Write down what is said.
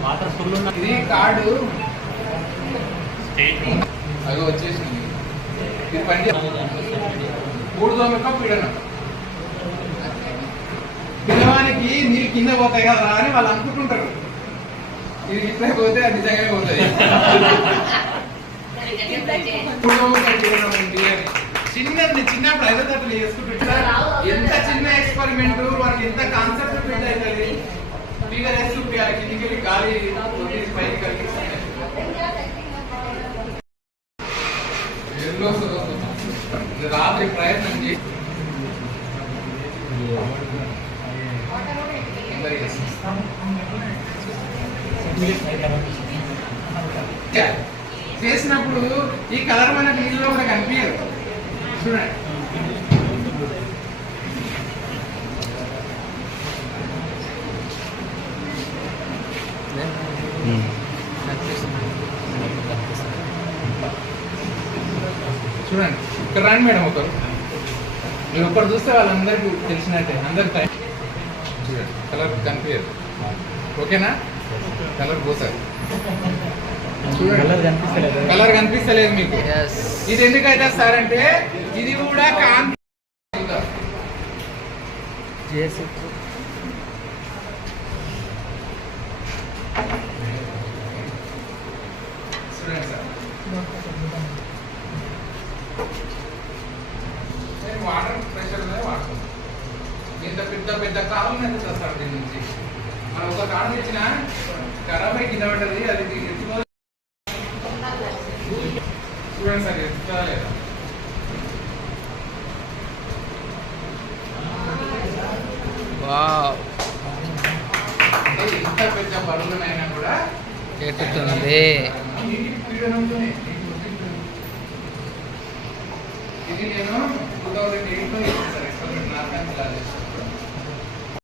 ఇది కార్డు అది వచ్చేసింది. ఇది పని పీడన పిల్లవానికి నీళ్ళు కింద పోతాయి కదా అని వాళ్ళు అనుకుంటుంటారు. ఇది ఇట్లా పోతే అది నిజంగానే పోతుంది. చిన్నది చిన్నప్పుడు ఐదో తరగతి చేసుకుంటుంటా. ఎంత చిన్న ఎక్స్పెరిమెంట్ వారికి ఎంత కాన్సెప్ట్ ఫిట్ అవుతుంది. ఫిగర్ వేసి చూపించాలి, కిందికి వెళ్ళి గాలి పైకి కలిగిస్తాయి. రాత్రి ప్రయత్నం చేసి చేసినప్పుడు ఈ కలర్ మన నీళ్ళలో కూడా కనిపించదు. చూడండి, చూడండి ఇక్కడ రండి మేడం. ఒకరు మీరు ఒకరు చూస్తే వాళ్ళందరికీ తెలిసినట్టే. అందరికి టైం చూడండి, కలర్ కనిపించదు. ఓకేనా? కలర్ పోతుంది. కలర్ కనిపిస్తలేదు మీకు. ఇది ఎందుకైతే సార్ అంటే ఇది కూడా కాంతి చూడండి సార్. వాటర్ ప్రెషర్ మీద వాడుతుంది. ఇంత పెద్ద పెద్ద కాలం ఎంత సార్ దీని నుంచి మనం ఒక కాలం ఇచ్చిన ఖరాబ్ అయి కింద పడ్డది. అది ఎత్తుకో చూడండి సార్, ఎత్తుతా లేదా? ఇంత పెద్ద బరువులైనా కూడా ఎత్తుతుంది. ఇది నేను 2008లో చేశాను సార్ ఎక్స్పెరిమెంట్.